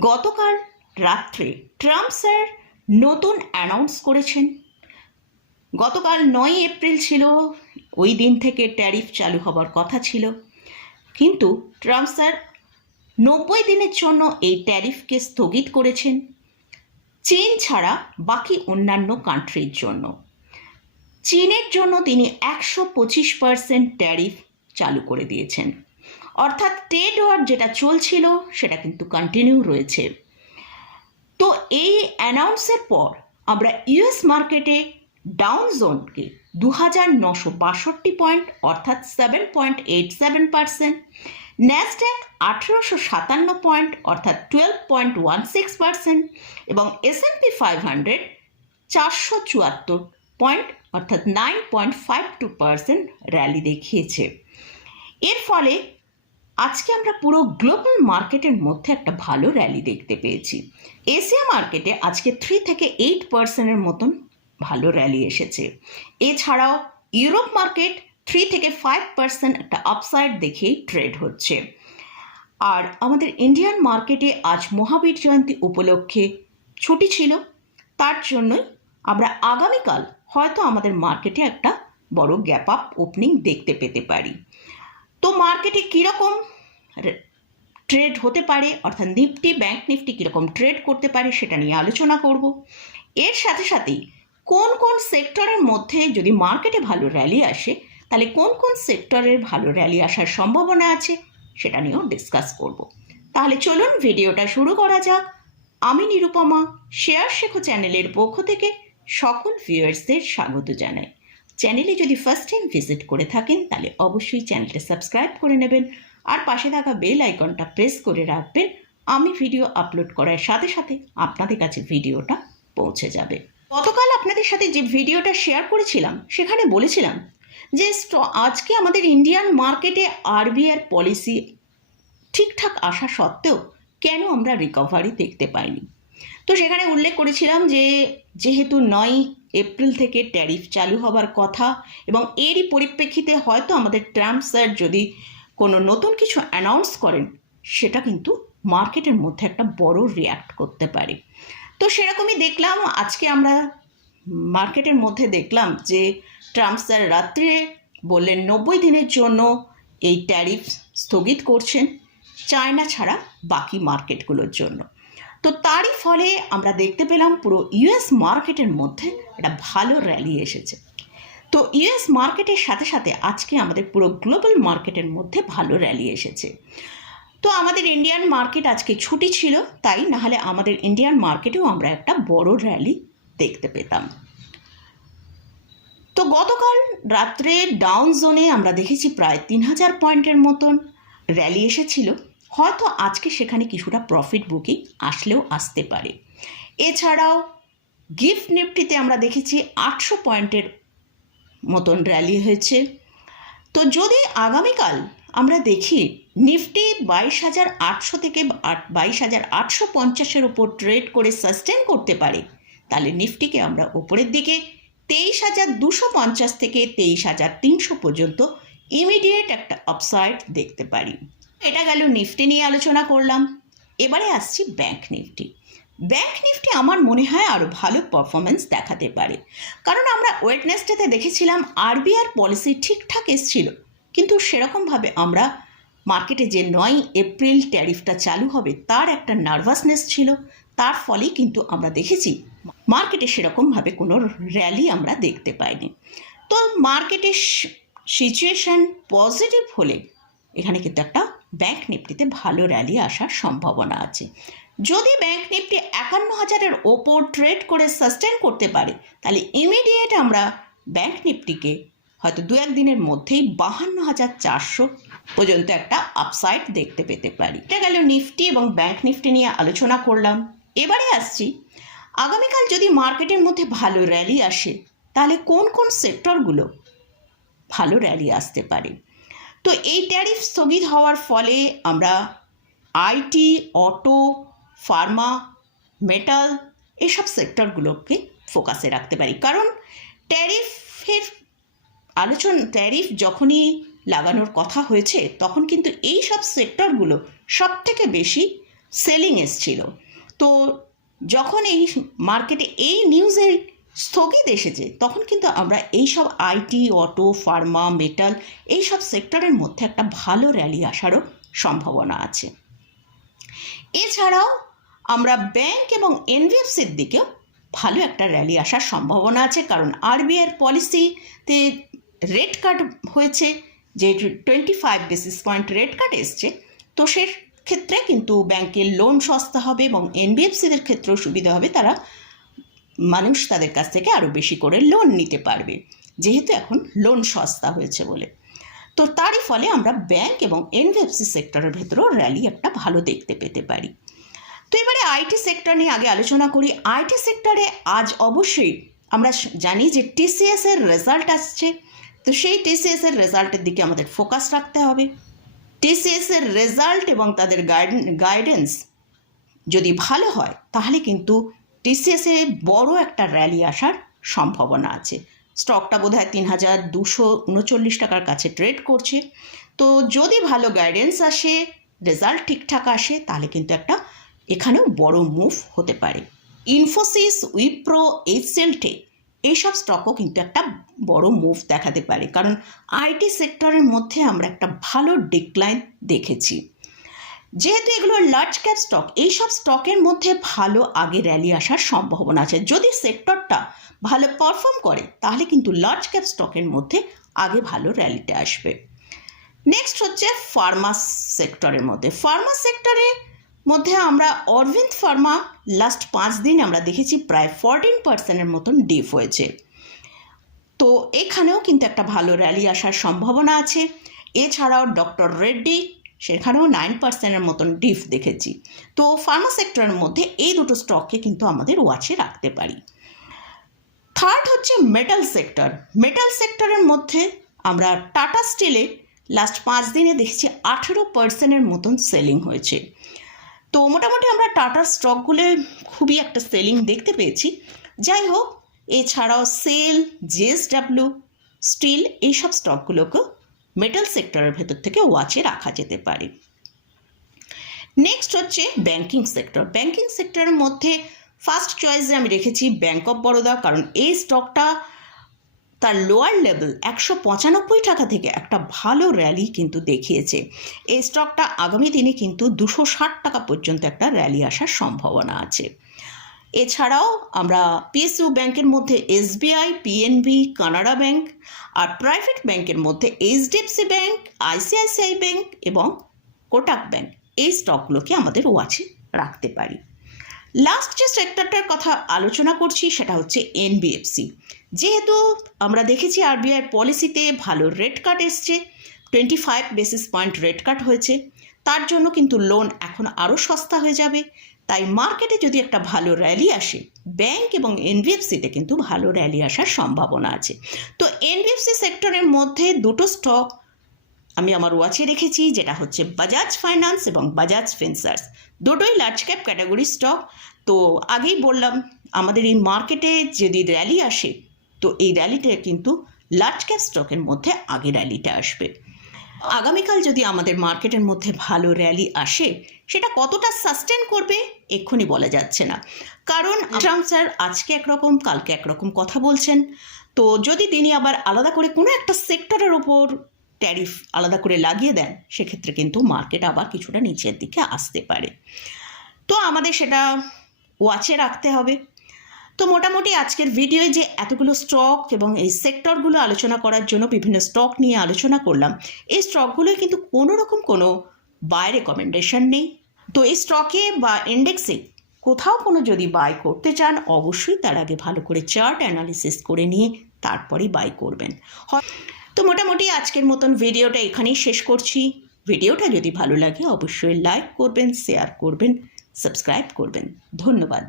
গতকাল রাত্রে Trump sir নতুন অ্যানাউন্স করেছেন। গতকাল নয় এপ্রিল ছিল, ওই দিন থেকে ট্যারিফ চালু হবার কথা ছিল। কিন্তু ট্রাম্প স্যার নব্বই দিনের জন্য এই ট্যারিফকে স্থগিত করেছেন, চীন ছাড়া বাকি অন্যান্য কান্ট্রির জন্য। চীনের জন্য তিনি একশো পঁচিশ পার্সেন্ট ট্যারিফ চালু করে দিয়েছেন। অর্থাৎ ট্রেড ওয়ার যেটা চলছিল, সেটা কিন্তু কন্টিনিউ রয়েছে। তো এই অ্যানাউন্সের পর আমরা ইউএস মার্কেটে ডাউন জোনকে দু হাজার নশো বাষট্টি পয়েন্ট অর্থাৎ seven point eight seven percent Nasdaq আঠেরোশো সাতান্ন পয়েন্ট অর্থাৎ twelve point one six percent এবং S and P five hundred চারশো চুয়াত্তর পয়েন্ট অর্থাৎ nine point five two percent rally দেখিয়েছে। এর ফলে আজকে আমরা পুরো গ্লোবাল মার্কেটের মধ্যে একটা ভালো র্যালি দেখতে পেয়েছি। এশিয়া মার্কেটে আজকে থ্রি থেকে এইট পার্সেন্টের মতন ভালো র্যালি এসেছে। এছাড়াও ইউরোপ মার্কেট থ্রি থেকে ফাইভ পার্সেন্ট একটা আপসাইড দেখেই ট্রেড হচ্ছে। আর আমাদের ইন্ডিয়ান মার্কেটে আজ মহাবীর জয়ন্তী উপলক্ষে ছুটি ছিল। তার জন্যই আমরা আগামীকাল হয়তো আমাদের মার্কেটে একটা বড় গ্যাপ আপ ওপেনিং দেখতে পেতে পারি। তো মার্কেটে কীরকম ট্রেড হতে পারে, অর্থাৎ নিফটি ব্যাংক নিফটি কীরকম ট্রেড করতে পারে সেটা নিয়ে আলোচনা করব। এর সাথে সাথেই কোন কোন সেক্টরের মধ্যে যদি মার্কেটে ভালো র্যালি আসে, তাহলে কোন কোন সেক্টরের ভালো র্যালি আসার সম্ভাবনা আছে সেটা নিয়েও ডিসকাস করব। তাহলে চলুন ভিডিওটা শুরু করা যাক। আমি নিরুপমা, শেয়ার শেখো চ্যানেলের পক্ষ থেকে সকল ভিউয়ার্সদের স্বাগত জানাই। চ্যানেলে যদি ফার্স্ট টাইম ভিজিট করে থাকেন, তাহলে অবশ্যই চ্যানেলটা সাবস্ক্রাইব করে নেবেন। আর পাশে থাকা বেল আইকনটা প্রেস করে রাখবেন। আমি ভিডিও আপলোড করার সাথে সাথে আপনাদের কাছে ভিডিওটা পৌঁছে যাবে। গতকাল আপনাদের সাথে যে ভিডিওটা শেয়ার করেছিলাম, সেখানে বলেছিলাম যে আজকে আমাদের ইন্ডিয়ান মার্কেটে আরবিআর পলিসি ঠিকঠাক আসা সত্ত্বেও কেন আমরা রিকভারি দেখতে পাইনি? তো সেখানে উল্লেখ করেছিলাম যে, যেহেতু নয় এপ্রিল থেকে ট্যারিফ চালু হবার কথা এবং এরই পরিপ্রেক্ষিতে হয়তো আমাদের ট্রাম্প স্যার যদি কোনো নতুন কিছু অ্যানাউন্স করেন, সেটা কিন্তু মার্কেটের মধ্যে একটা বড় রিয়াক্ট করতে পারে। তো সেরকমই দেখলাম, আজকে আমরা মার্কেটের মধ্যে দেখলাম যে ট্রাম্প স্যার রাত্রে বললেন নব্বই দিনের জন্য এই ট্যারিফ স্থগিত করছেন, চায়না ছাড়া বাকি মার্কেটগুলোর জন্য। তো তারই ফলে আমরা দেখতে পেলাম পুরো ইউএস মার্কেটের মধ্যে একটা ভালো র্যালি এসেছে। তো ইউএস মার্কেটের সাথে সাথে আজকে আমাদের পুরো গ্লোবাল মার্কেটের মধ্যে ভালো র্যালি এসেছে। তো আমাদের ইন্ডিয়ান মার্কেট আজকে ছুটি ছিল, তাই নাহলে আমাদের ইন্ডিয়ান মার্কেটেও আমরা একটা বড় র্যালি দেখতে পেতাম। তো গতকাল রাত্রে ডাউন জোনে আমরা দেখেছি প্রায় তিন হাজার পয়েন্টের মতন র্যালি এসেছিল। হয়তো আজকে সেখানে কিছুটা প্রফিট বুকিং আসলেও আসতে পারে। এছাড়াও গিফট নিফটিতে আমরা দেখেছি আটশো পয়েন্টের মতন র্যালি হয়েছে। তো যদি আগামীকাল আমরা দেখি নিফটি বাইশ হাজার আটশো থেকে বাইশ হাজার আটশো পঞ্চাশের ওপর ট্রেড করে সাস্টেন করতে পারে, তাহলে নিফটিকে আমরা ওপরের দিকে তেইশ হাজার দুশো পঞ্চাশ থেকে তেইশ হাজার তিনশো পর্যন্ত ইমিডিয়েট একটা আপসাইড দেখতে পারি। এটা গেল নিফটি নিয়ে আলোচনা করলাম। এবারে আসছি ব্যাংক নিফটি। ব্যাংক নিফটি আমার মনে হয় আরও ভালো পারফরমেন্স দেখাতে পারে। কারণ আমরা ওয়েটনেসডেতে দেখেছিলাম আরবিআর পলিসি ঠিকঠাক এসছিল। কিন্তু সেরকমভাবে আমরা মার্কেটে যে নয় এপ্রিল ট্যারিফটা চালু হবে, তার একটা নার্ভাসনেস ছিল। তার ফলেই কিন্তু আমরা দেখেছি মার্কেটে সেরকমভাবে কোনো র্যালি আমরা দেখতে পাইনি। তো মার্কেটের সিচুয়েশন পজিটিভ হলে এখানে কিন্তু একটা ব্যাংক নিফটিতে ভালো র্যালি আসার সম্ভাবনা আছে। যদি ব্যাংক নিফটি একান্ন হাজারের ওপর ট্রেড করে সাস্টেন করতে পারে, তাহলে ইমিডিয়েট আমরা ব্যাংক নিফটিকে হয়তো দু একদিনের মধ্যেই বাহান্ন হাজার চারশো পর্যন্ত একটা আপসাইড দেখতে পেতে পারি। এটা গেল নিফটি এবং ব্যাংক নিফটি নিয়ে আলোচনা করলাম। এবারে আসছি, আগামীকাল যদি মার্কেটের মধ্যে ভালো র্যালি আসে, তাহলে কোন কোন সেক্টরগুলো ভালো র্যালি আসতে পারে? তো এই ট্যারিফ স্থগিত হওয়ার ফলে আমরা আইটি অটো ফার্মা মেটাল এসব সেক্টরগুলোকে ফোকাসে রাখতে পারি। কারণ ট্যারিফের আলোচনা ট্যারিফ যখনই লাগানোর কথা হয়েছে, তখন কিন্তু এই সব সেক্টরগুলো সব থেকে বেশি সেলিং এসছিল। তো যখন এই মার্কেটে এই নিউজের স্থগিত এসেছে। তখন কিন্তু আমরা এইসব আইটি, অটো, ফার্মা, মেটাল এইসব সেক্টরের মধ্যে একটা ভালো র্যালি আসারও সম্ভাবনা আছে। এছাড়াও আমরা ব্যাংক এবং এনবিএফসির দিকেও ভালো একটা র্যালি আসার সম্ভাবনা আছে, কারণ আরবিআইয়ের পলিসিতে রেট কাট হয়েছে, যে twenty five basis point rate cut এসছে, তো সে ক্ষেত্রে কিন্তু ব্যাংকের লোন সস্তা হবে এবং এনবিএফসিদের ক্ষেত্রেও সুবিধা হবে। তারা মানুষ তাদের কাছ থেকে আরও বেশি করে লোন নিতে পারবে। যেহেতু এখন লোন সস্তা হয়েছে বলে। তো তারই ফলে আমরা ব্যাংক এবং এনবিএফসি সেক্টরের ভেতরেও র্যালি একটা ভালো দেখতে পেতে পারি। তো এবারে আইটি সেক্টর নিয়ে আগে আলোচনা করি। আইটি সেক্টরে আজ অবশ্যই আমরা জানি যে টিসিএস এর রেজাল্ট আসছে। তো সেই টিসিএস এর রেজাল্টের দিকে আমাদের ফোকাস রাখতে হবে। টিসিএস এর রেজাল্ট এবং তাদের গাইডেন্স যদি ভালো হয়, তাহলে কিন্তু টিসিএসে বড় একটা র্যালি আসার সম্ভাবনা আছে। স্টকটা বোধ হয় তিন হাজার দুশো উনচল্লিশ টাকার কাছে ট্রেড করছে। তো যদি ভালো গাইডেন্স আসে রেজাল্ট ঠিকঠাক আসে, তাহলে কিন্তু একটা এখানেও বড় মুভ হতে পারে। ইনফোসিস উইপ্রো এইচএলটে এইসব স্টকও কিন্তু একটা বড় মুভ দেখাতে পারে। কারণ আইটি সেক্টরের মধ্যে আমরা একটা ভালো ডিক্লাইন দেখেছি। যেহেতু এগুলো লার্জ ক্যাপ স্টক এইসব স্টকের মধ্যে ভালো আগে র্যালি আসার সম্ভাবনা আছে। যদি সেক্টরটা ভালো পারফর্ম করে, তাহলে কিন্তু লার্জ ক্যাপ স্টকের মধ্যে আগে ভালো র্যালিটা আসবে। নেক্সট হচ্ছে ফার্মা সেক্টরের মধ্যে। ফার্মা সেক্টরের মধ্যে আমরা অরবিন্দ ফার্মা লাস্ট পাঁচ দিন আমরা দেখেছি প্রায় ফরটিন পার্সেন্টের মতন ডিপ হয়েছে। তো এখানেও কিন্তু একটা ভালো র্যালি আসার সম্ভাবনা আছে। এছাড়াও ডক্টর রেড্ডি সেখানেও নাইন পার্সেন্টের মতন ডিফ দেখেছি। তো ফার্মা সেক্টরের মধ্যে এই দুটো স্টককে কিন্তু আমাদের ওয়াচে রাখতে পারি। থার্ড হচ্ছে মেটাল সেক্টর মেটাল সেক্টরের মধ্যে আমরা টাটা স্টিলে লাস্ট পাঁচ দিনে দেখেছি আঠেরো পার্সেন্টের মতন সেলিং হয়েছে। তো মোটামুটি আমরা টাটার স্টকগুলো খুবই একটা সেলিং দেখতে পেয়েছি। যাই হোক, এছাড়াও সেল জেএসডাব্লিউ স্টিল এইসব স্টকগুলোকেও মেটাল সেক্টরের ভেতর থেকে ওয়াচে রাখা যেতে পারে। নেক্সট হচ্ছে ব্যাংকিং সেক্টর ব্যাংকিং সেক্টরের মধ্যে ফার্স্ট চয়েসে আমি রেখেছি ব্যাংক অফ বরোদা কারণ এই স্টকটা তার লোয়ার লেভেল একশো পঁচানব্বই টাকা থেকে একটা ভালো র্যালি কিন্তু দেখিয়েছে। এই স্টকটা আগামী দিনে কিন্তু দুশো ষাট টাকা পর্যন্ত একটা র্যালি আসার সম্ভাবনা আছে। এছাড়াও আমরা পিএসইউ ব্যাংকের মধ্যে এসবিআই পিএনবি কানাডা ব্যাংক আর প্রাইভেট ব্যাংকের মধ্যে এইচডিএফসি ব্যাংক আইসিআইসিআই ব্যাংক এবং কোটাক ব্যাংক এই স্টকগুলোকে আমাদের ওয়াচে রাখতে পারি। লাস্ট যে সেক্টরটার কথা আলোচনা করছি সেটা হচ্ছে এনবিএফসি যেহেতু আমরা দেখেছি আরবিআই পলিসিতে ভালো রেট কাট এসছে twenty five basis point rate cut হয়েছে, তার জন্য কিন্তু লোন এখন আরও সস্তা হয়ে যাবে। তাই মার্কেটে যদি একটা ভালো র্যালি আসে ব্যাংক এবং এনবিএফসিতে কিন্তু ভালো র্যালি আসার সম্ভাবনা আছে। তো এনবিএফসি সেক্টরের মধ্যে দুটো স্টক আমি আমার ওয়াচে রেখেছি, যেটা হচ্ছে বাজাজ ফাইন্যান্স এবং বাজাজ ফিনসার্স দুটোই লার্জ ক্যাপ ক্যাটাগরি স্টক তো আগেই বললাম, আমাদের এই মার্কেটে যদি র্যালি আসে, তো এই র্যালিটা কিন্তু লার্জ ক্যাপ স্টকের মধ্যে আগে র্যালিটা আসবে। আগামীকাল যদি আমাদের মার্কেটের মধ্যে ভালো র্যালি আসে, সেটা কতটা সাস্টেন করবে এক্ষুনি বলা যাচ্ছে না। কারণ ট্রাম্প স্যার আজকে একরকম, কালকে একরকম কথা বলছেন। তো যদি তিনি আবার আলাদা করে কোনো একটা সেক্টরের ওপর ট্যারিফ আলাদা করে লাগিয়ে দেন, সেক্ষেত্রে কিন্তু মার্কেট আবার কিছুটা নিচের দিকে আসতে পারে। তো আমাদের সেটা ওয়াচে রাখতে হবে। তো মোটামুটি আজকের ভিডিওয়ে যে এতগুলো স্টক এবং এই সেক্টরগুলো আলোচনা করার জন্য বিভিন্ন স্টক নিয়ে আলোচনা করলাম, এই স্টকগুলোয় কিন্তু কোনো রকম কোনো বাই রেকমেন্ডেশন নেই। তো এই স্টকে বা ইন্ডেক্সে কোথাও কোনো যদি বাই করতে চান, অবশ্যই তার আগে ভালো করে চার্ট অ্যানালিসিস করে নিয়ে তারপরেই বাই করবেন। তো মোটামুটি আজকের মতন ভিডিওটা এখানেই শেষ করছি। ভিডিওটা যদি ভালো লাগে, অবশ্যই লাইক করবেন শেয়ার করবেন সাবস্ক্রাইব করবেন। ধন্যবাদ।